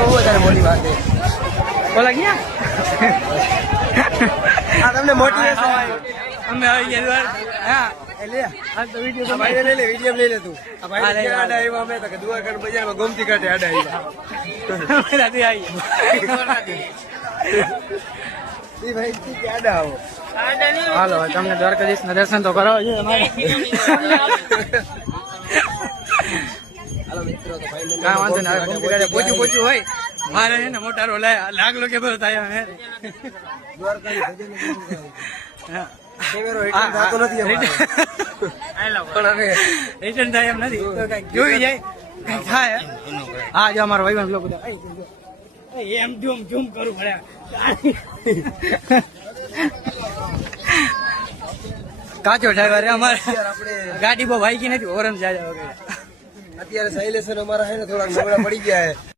બહુ વધારે મોટી વાત છે. બોલા ગયા આ તમને મોટિવેશન અમે આવી ગયા હા લે આ તો વિડીયો ભાઈ લઈ લે વિડીયો લઈ લે તું આ ભાઈ આડા આવ્યા અમે તો કે દુઆ કર બજારમાં ગોમતી કાઢે આડા આવ્યા રાતે આવી ઈ ભાઈ કે આડા આવો હાલો તમને દ્વારકાધીશ ના દર્શન તો કરાવો છે અમારે હાલો મિત્રો તો ભાઈ કાંઈ વાંધો નહીં ગોમતી કાઢે પોચું હોય મારે છે ને મોટા રો લાગલો કે બધું થાય અમે દ્વારકાની ભજન હા કેમેરો રિટર્ન થતો નથી અમારે પણ હવે રિટર્ન થાય એમ નથી તો કંઈક જોઈ જાય કંઈક થાય હા જો અમારો ભાઈબંધ લોકો એમ ઝૂમ કરું પડ્યા કાચો ડ્રાઈવર અમારે આપણે ગાડી બહુ ભાઈ નથી ઓરમ જાય વગેરે અત્યારે સાયલેશન અમારા હે ને થોડાક નબળા પડી ગયા છે